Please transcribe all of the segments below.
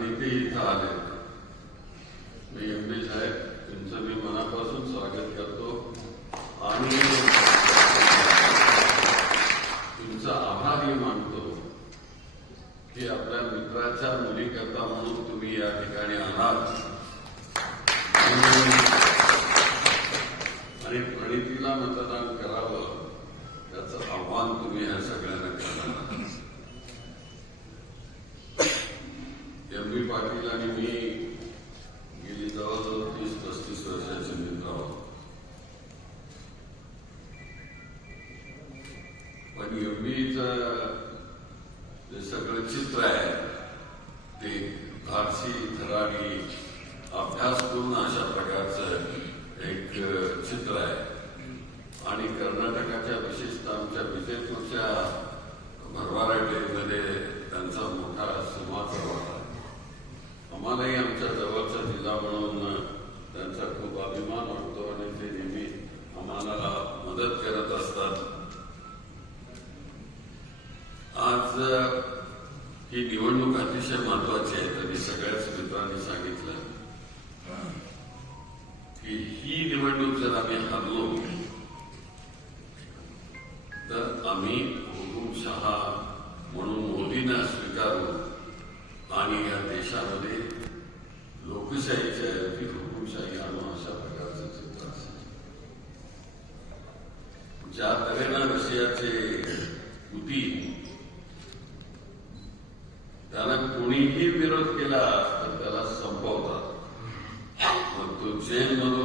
ते इथं आले मी एम पी साहेब तुमचं मी मनापासून स्वागत करतो आणि तुमचा आभारही मानतो की आपल्या मित्राच्या मुलीकरता म्हणून तुम्ही या ठिकाणी आहात आणि प्रणितीला मतदान करावं त्याचं आव्हान तुम्ही या सगळ्यांना करणार पाटील आणि मी गेली जवळजवळ तीस पस्तीस वर्षाचे मित्र आहोत पण एवढीचं जे सगळं चित्र आहे ते फारसी धराडी अभ्यासपूर्ण अशा प्रकारचं एक चित्र आहे म्हणून त्यांचा खूप अभिमान वाटतो आणि ते नेहमी आम्हाला मदत करत असतात आज ही निवडणूक अतिशय महत्वाची आहे तरी सगळ्याच मित्रांनी सांगितलं की ही निवडणूक जर आम्ही हरलो तर आम्ही हुकुमशहा म्हणून मोदींना स्वीकारू आणि या देशामध्ये लोकशाहीच्या ऐवजी हुकुमशाही ज्या तऱ्हेनं रशियाचे त्याला कोणीही विरोध केला तर त्याला संपवतात तो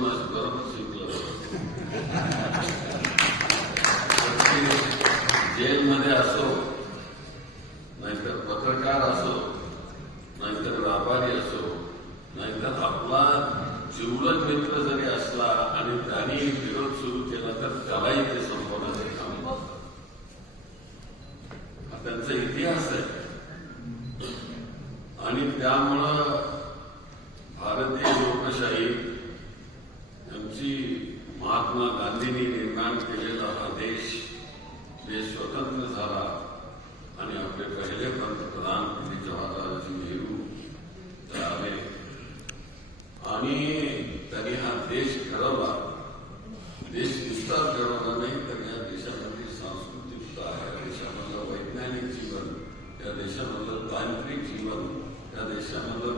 some of the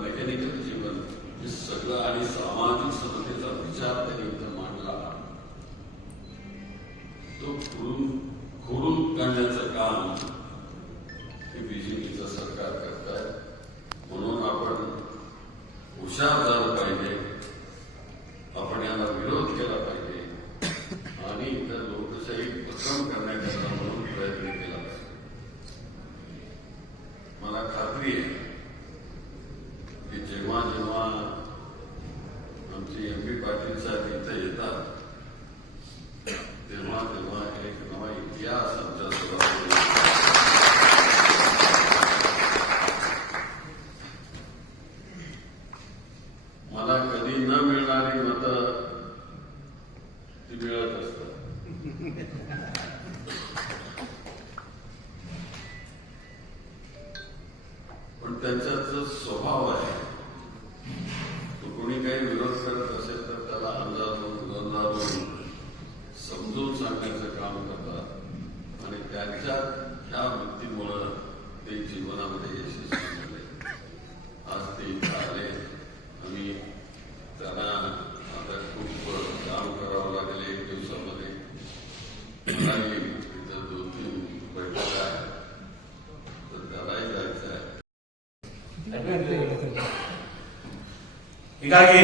ಹೀಗಾಗಿ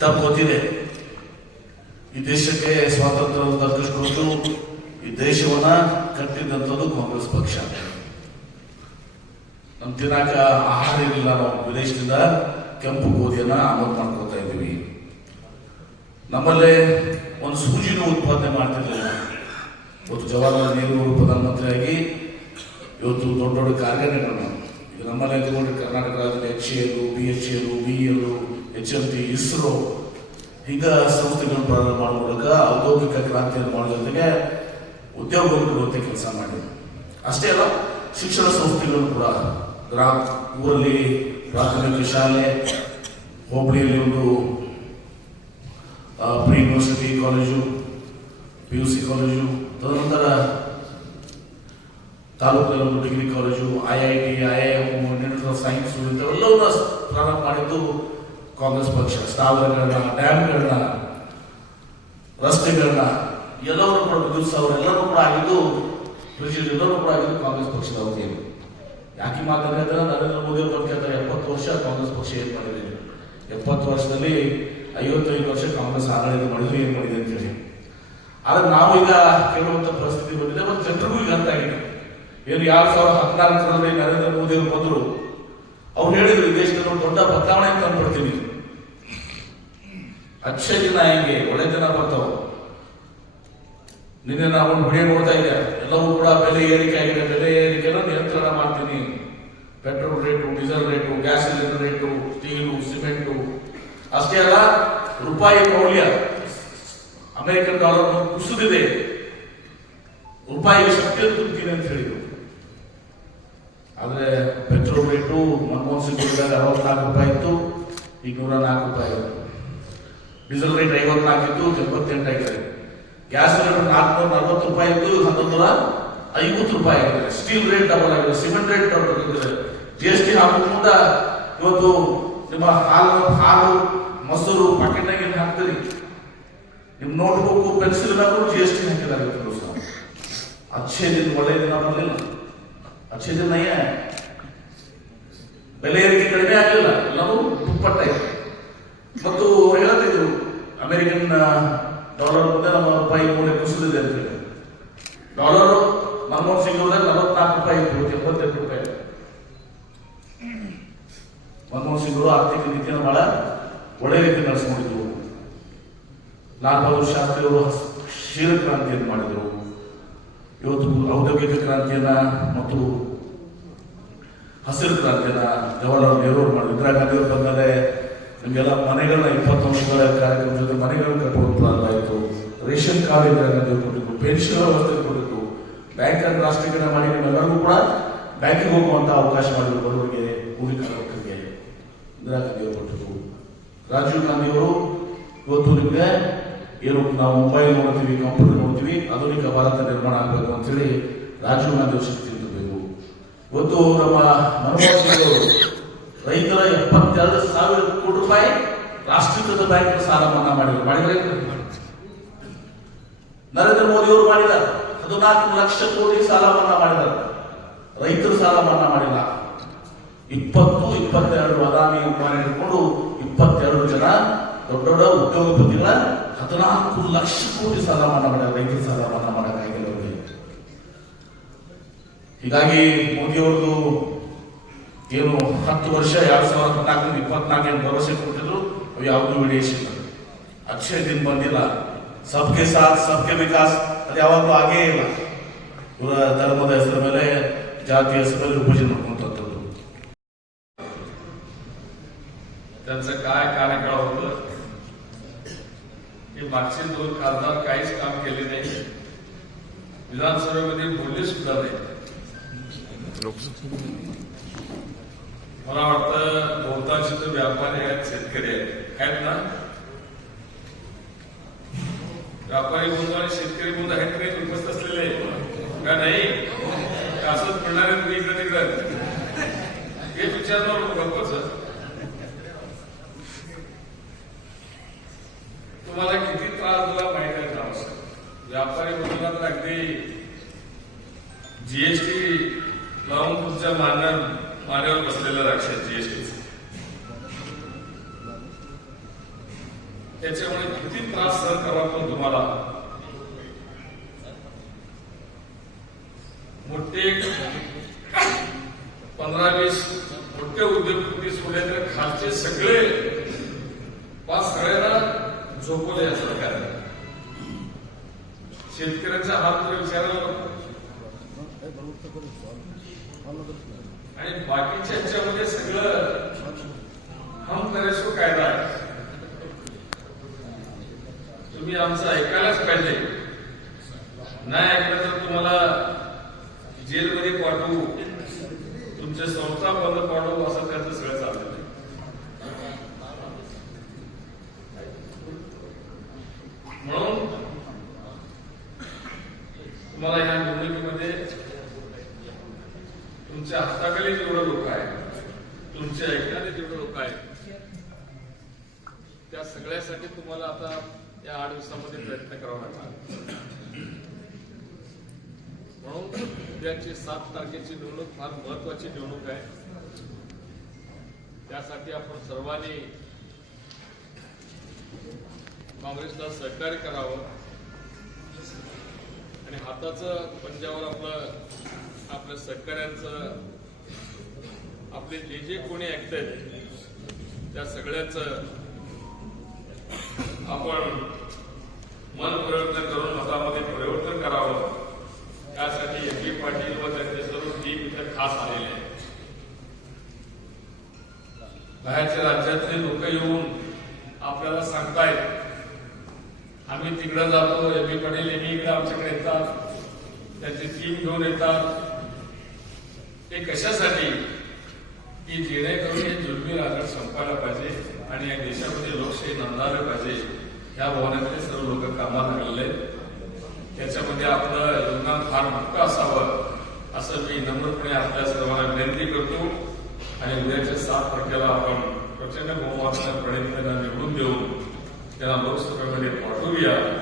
ತಪ್ಪು ಗೊತ್ತಿದೆ ಈ ದೇಶಕ್ಕೆ ಸ್ವಾತಂತ್ರ್ಯ ದೊರಕಿಸಿಕೊಂಡು ಈ ದೇಶವನ್ನ ಕಟ್ಟಿದ್ದಂಥದ್ದು ಕಾಂಗ್ರೆಸ್ ಪಕ್ಷ ನಮ್ಮ ತಿನ್ನಾಕ ಆಹಾರ ಇರಲಿಲ್ಲ ನಾವು ವಿದೇಶದಿಂದ ಕೆಂಪು ಗೋಧಿಯನ್ನ ಆಮದು ಮಾಡ್ಕೊತಾ ಇದ್ದೀವಿ ನಮ್ಮಲ್ಲೇ ಒಂದು ಸೂಜಿನ ಉತ್ಪಾದನೆ ಮಾಡ್ತಿರ್ಲಿಲ್ಲ ಇವತ್ತು ಜವಾಹರ್ಲಾಲ್ ನೆಹರು ಪ್ರಧಾನಮಂತ್ರಿಯಾಗಿ ಇವತ್ತು ದೊಡ್ಡ ದೊಡ್ಡ ಕಾರ್ಖಾನೆಗಳನ್ನು ನಮ್ಮಲ್ಲಿ ತಗೊಂಡ್ರೆ ಕರ್ನಾಟಕ ರಾಜ್ಯದಲ್ಲಿ H A L B H L B L H L T ISRO ಈಗ ಸಂಸ್ಥೆಗಳನ್ನು ಪ್ರಾರಂಭ ಮಾಡುವ ಮೂಲಕ ಔದ್ಯೋಗಿಕ ಕ್ರಾಂತಿಯನ್ನು ಮಾಡೋ ಜೊತೆಗೆ ಉದ್ಯೋಗವನ್ನು ಕೆಲಸ ಮಾಡಿ ಅಷ್ಟೇ ಅಲ್ಲ ಶಿಕ್ಷಣ ಸಂಸ್ಥೆಗಳು ಕೂಡ ಗ್ರಾಮ ಊರಲ್ಲಿ ಪ್ರಾಥಮಿಕ ಶಾಲೆ ಹೋಬಳಿಯಲ್ಲಿ ಒಂದು pre university college P U C college ತದನಂತರ taluk degree college I I T I I M internal science ಇಂಥವೆಲ್ಲವನ್ನ ಪ್ರಾರಂಭ ಮಾಡಿದ್ದು ಕಾಂಗ್ರೆಸ್ ಪಕ್ಷ ಸ್ಥಾವರಗಳನ್ನ ಡ್ಯಾಮ್ಗಳನ್ನ ರಸ್ತೆಗಳನ್ನ ಎಲ್ಲರೂ ಕೂಡ ಬಿಗಿಸ್ ಎಲ್ಲರೂ ಕೂಡ ಆಗಿದ್ದು ಬ್ರಿಜಿಲ್ ಎಲ್ಲರೂ ಕೂಡ ಆಗಿದ್ದು ಕಾಂಗ್ರೆಸ್ ಪಕ್ಷದ ಅವಧಿಯಲ್ಲಿ ಯಾಕೆ ಮಾತಾಡಿದ್ರೆ ನರೇಂದ್ರ ಮೋದಿ ಅವರು ಕೇಳ್ತಾರೆ ಎಪ್ಪತ್ತು ವರ್ಷ ಕಾಂಗ್ರೆಸ್ ಪಕ್ಷ ಏನು ಮಾಡಿದೆ ಎಪ್ಪತ್ತು ವರ್ಷದಲ್ಲಿ ಐವತ್ತೈದು ವರ್ಷ ಕಾಂಗ್ರೆಸ್ ಆಡಳಿತ ಮಾಡಿದ್ರು ಏನು ಮಾಡಿದೆ ಅಂತೇಳಿ ಆದ್ರೆ ನಾವು ಈಗ ಕೇಳುವಂಥ ಪರಿಸ್ಥಿತಿ ಬಂದಿದೆ ಮತ್ತು ಜನರಿಗೂ ಈಗ ಅಂತ ಆಗಿದೆ ಏನು ಎರಡ್ ಸಾವಿರದ ಹದಿನಾಲ್ಕರಲ್ಲಿ ನರೇಂದ್ರ ಮೋದಿ ಅವರು ಬಂದರು ಅವ್ರು ಹೇಳಿದ್ರು ದೇಶದಲ್ಲಿ ದೊಡ್ಡ ಬದಲಾವಣೆ ಕಂಡುಕೊಡ್ತೀನಿ ಅಚ್ಚ ದಿನ ಹೆಂಗೆ ಒಳ್ಳೆ ದಿನ ಬರ್ತಾವ ನಿನ್ನೆ ನಾವು ವಿಡಿಯೋ ನೋಡ್ತಾ ಇದ್ದೆ ಎಲ್ಲವೂ ಕೂಡ ಬೆಲೆ ಏರಿಕೆ ಆಗಿದೆ ಬೆಲೆ ಏರಿಕೆನ ನಿಯಂತ್ರಣ ಮಾಡ್ತೀನಿ petrol rate diesel rate gas cylinder rate steel cement ಅಷ್ಟೇ ಅಲ್ಲ ರೂಪಾಯಿ ಮೌಲ್ಯ ಅಮೆರಿಕನ್ ಡಾಲರ್ ಕುಸಿದಿದೆ ರೂಪಾಯಿ ಶಕ್ತಿ ಅಂತ ಹೇಳಿದ್ರು ಸಿಟಿ ಅರವತ್ನಾಲ್ಕು ರೂಪಾಯಿ ಇತ್ತು ಈಗ ನೂರ ನಾಲ್ಕು ರೂಪಾಯಿ ಡೀಸೆಲ್ ರೇಟ್ ಐವತ್ನಾಲ್ಕು ಇತ್ತು ಎಂಬತ್ತೆಂಟು ಆಗಿದೆ ಗ್ಯಾಸ್ ರೇಟ್ ನಾಲ್ಕುನೂರ ನಲ್ವತ್ತು ರೂಪಾಯಿ ಇತ್ತು ಹನ್ನೊಂದು ನೂರ ಐವತ್ತು ರೂಪಾಯಿ ಆಗಿದೆ ಸ್ಟೀಲ್ ರೇಟ್ ಡಬಲ್ ಆಗಿದೆ ಸಿಮೆಂಟ್ ರೇಟ್ ಡಬಲ್ ಆಗಿದೆ ಜಿ ಎಸ್ ಟಿ ಹಾಕೋದ್ರಿಂದ ಇವತ್ತು ನಿಮ್ಮ ಹಾಲು ಹಾಲು ಮೊಸರು ಪಾಕೆಟ್ನಾಗ ಏನು ಹಾಕ್ತೀರಿ ನಿಮ್ಮ ನೋಟ್ಬುಕ್ ಪೆನ್ಸಿಲ್ ಮ್ಯಾಗೂ ಜಿ ಎಸ್ ಟಿ ಹಾಕಿದ್ದಾರೆ ಅಚ್ಚೇ ದಿನ अच्छे ದಿನ बड़े ಅಚ್ಚೇ ದಿನ बोले ಬೆಲೆ ಏರಿಕೆ ಕಡಿಮೆ ಆಗಲಿಲ್ಲ ಎಲ್ಲವೂ ದುಪ್ಪಟ್ಟಾಯಿತು ಮತ್ತು ಅವರು ಹೇಳ್ತಿದ್ರು ಅಮೆರಿಕನ್ ಡಾಲರ್ ಮುಂದೆ ನಮ್ಮ ರೂಪಾಯಿ ಮೂಲೆ ಕುಸಿದಿದೆ ಅಂತ ಹೇಳಿ ಡಾಲರ್ ಮನಮೋಹನ್ ಸಿಂಗ್ ಅವರ ನಲವತ್ನಾಲ್ಕು ರೂಪಾಯಿ ಇತ್ತು ಎಂಬತ್ತೆಂಟು ರೂಪಾಯಿ ಮನಮೋಹನ್ ಸಿಂಗ್ ಅವರು ಆರ್ಥಿಕ ನೀತಿಯನ್ನು ಬಹಳ ಒಳ್ಳೆಯ ರೀತಿ ನಡೆಸಿಕೊಂಡಿದ್ರು ಲಾಲ್ ಬಹದ್ದೂರ್ ಶಾಸ್ತ್ರಿ ಅವರು ಕ್ಷೀರ ಕ್ರಾಂತಿಯನ್ನು ಮಾಡಿದರು ಇವತ್ತು ಔದ್ಯೋಗಿಕ ಕ್ರಾಂತಿಯನ್ನ ಮತ್ತು ಹಸಿರು ಕ್ರಾಂತಿನ ಜವಾಹರ್ಲಾಲ್ ನೆಹರು ಮಾಡಿ ಇಂದಿರಾ ಅವರು ಬಂದರೆ ನಮಗೆಲ್ಲ ಮನೆಗಳನ್ನ ಇಪ್ಪತ್ತು ವರ್ಷಗಳ ಜೊತೆ ಮನೆಗಳನ್ನ ಕಟ್ಟುವಂತ ಆಯಿತು ರೇಷನ್ ಕಾರ್ಡ್ ಇಂದಿರಾ ಗಾಂಧಿಯವರು ಕೊಟ್ಟಿದ್ದು ಪೆನ್ಷನ್ ವ್ಯವಸ್ಥೆ ಕೊಟ್ಟಿದ್ದು ಬ್ಯಾಂಕ್ ರಾಷ್ಟ್ರೀಕರಣ ಮಾಡಿ ನಿಮ್ಮೆಲ್ಲರಿಗೂ ಕೂಡ ಬ್ಯಾಂಕಿಗೆ ಹೋಗುವಂಥ ಅವಕಾಶ ಮಾಡಿದ್ರು ಬಡವರಿಗೆ ಕಾರ್ಯಕ್ರಮಕ್ಕೆ ಇಂದಿರಾ ಅವರು ಕೊಟ್ಟಿದ್ದು ರಾಜೀವ್ ಗಾಂಧಿ ಅವರು ಇವತ್ತು ನಿಮಗೆ ಏನು ನಾವು ಮೊಬೈಲ್ ನೋಡ್ತೀವಿ ಕಂಪ್ಯೂಟರ್ ನೋಡ್ತೀವಿ ಆಧುನಿಕ ಭಾರತ ನಿರ್ಮಾಣ ಆಗಬೇಕು ಅಂತೇಳಿ ರಾಜೀವ್ ಗಾಂಧಿ ಶಕ್ತಿ ಇವತ್ತು ನಮ್ಮ ಮನಮೋಹನ್ ರೈತರ ಎಪ್ಪತ್ತೆರಡು ಸಾವಿರ ಕೋಟಿ ರೂಪಾಯಿ ರಾಷ್ಟ್ರೀಕೃತ ಬ್ಯಾಂಕ್ ಸಾಲ ಮನ್ನಾ ಮಾಡಿದ್ರು ಮಾಡಿದ್ರೆ ನರೇಂದ್ರ ಮೋದಿ ಅವರು ಮಾಡಿದ್ದಾರೆ ಹದಿನಾಲ್ಕು ಲಕ್ಷ ಕೋಟಿ ಸಾಲ ಮನ್ನಾ ಮಾಡಿದ್ದಾರೆ ರೈತರು ಸಾಲ ಮನ್ನಾ ಮಾಡಿಲ್ಲ ಇಪ್ಪತ್ತು ಇಪ್ಪತ್ತೆರಡು ಅದಾನಿ ಮಾಡಿಕೊಂಡು ಹಿಡ್ಕೊಂಡು ಇಪ್ಪತ್ತೆರಡು ಜನ ದೊಡ್ಡ ದೊಡ್ಡ ಉದ್ಯೋಗಪತಿಗಳ ಹದಿನಾಲ್ಕು ಲಕ್ಷ ಕೋಟಿ ಸಾಲ ಮನ್ನಾ ಮಾಡ್ಯಾರ ರೈತರ ಸಾಲ ಮನ್ನಾ ಮಾಡ್ಯಾರ ಹೀಗಾಗಿ ಮೋದಿಯವ್ರದ್ದು ಏನು ಹತ್ತು ವರ್ಷ ಎರಡ್ ಸಾವಿರದ ಹದಿನಾಲ್ಕು ಇಪ್ಪತ್ನಾಲ್ಕು ಏನು ಭರವಸೆ ಕೊಟ್ಟಿದ್ರು ಅವು ಯಾವುದೂ ಅಕ್ಷಯ ದಿನ ಬಂದಿಲ್ಲ ಸಬ್ಕೆ ಸಾಥ್ ಸಬ್ಕೆ ವಿಕಾಸ್ ಅದು ಯಾವಾಗಲೂ ಆಗೇ ಇಲ್ಲ ಇವರ ಧರ್ಮದ ಹೆಸರ ಮೇಲೆ ಜಾತಿ ಹೆಸರ ಮೇಲೆ ಪೂಜೆ ಮಾಡ್ಕೊಂತದ್ದು त्यांचं काय कार्यकाळ होत हे खासदार काहीच काम केले नाही विधानसभेमध्ये सुद्धा मला वाटतं बहुतांश जो व्यापारी आहेत शेतकरी आहेत ना व्यापारी बोलतो आणि शेतकरी बोलतो आहेत काही उपस्थित असलेले का नाही असंच म्हणणार आहे मी इकडे तिकडे हे विचारणार सर त्याच्यामुळे किती त्रास सहन करावा लागतो तुम्हाला मोठे पंधरा वीस मोठे उद्योगपती सोडले तर खालचे सगळे पाच सगळ्यांना झोपवले या सरकारने शेतकऱ्यांचा हात तर विचारायला आणि बाकीच्या ह्याच्यामध्ये सगळं हम करायचो कायदा आहे तुम्ही आमचं ऐकायलाच पाहिजे नाही ऐकलं तर तुम्हाला जेलमध्ये पाठवू तुमच्या संस्था बंद पाठवू असं त्यांचं सगळं चाललंय म्हणून तुम्हाला या निवडणुकीमध्ये तुमच्या हाताखाली जेवढे लोक आहेत तुमच्या ऐकण्याने जेवढे लोक आहेत त्या सगळ्यासाठी तुम्हाला आता या आठ दिवसामध्ये प्रयत्न करावा लागला म्हणून उद्याची सात तारखेची निवडणूक फार महत्वाची निवडणूक आहे त्यासाठी आपण सर्वांनी काँग्रेसला सहकार्य करावं आणि हाताचं पंजावर आपलं आपल्या सहकार्यांचं आपले जे जे कोणी ऐकत आहेत त्या सगळ्याचं आपण मन प्रयत्न करून प्रयत्न आणि या देशामध्ये लोकशाही नंदावे पाहिजे ह्या भावनेमध्ये सर्व लोक कामाला लागले त्याच्यामध्ये आपलं योगदान फार मोठं असावं असं मी नम्रपणे आपल्या सर्वांना विनंती करतो आणि उद्याच्या सात तारखेला आपण प्रचंड बहुमतानं प्रणित निवडून देऊ त्याला लोकसभेमध्ये पाठवूया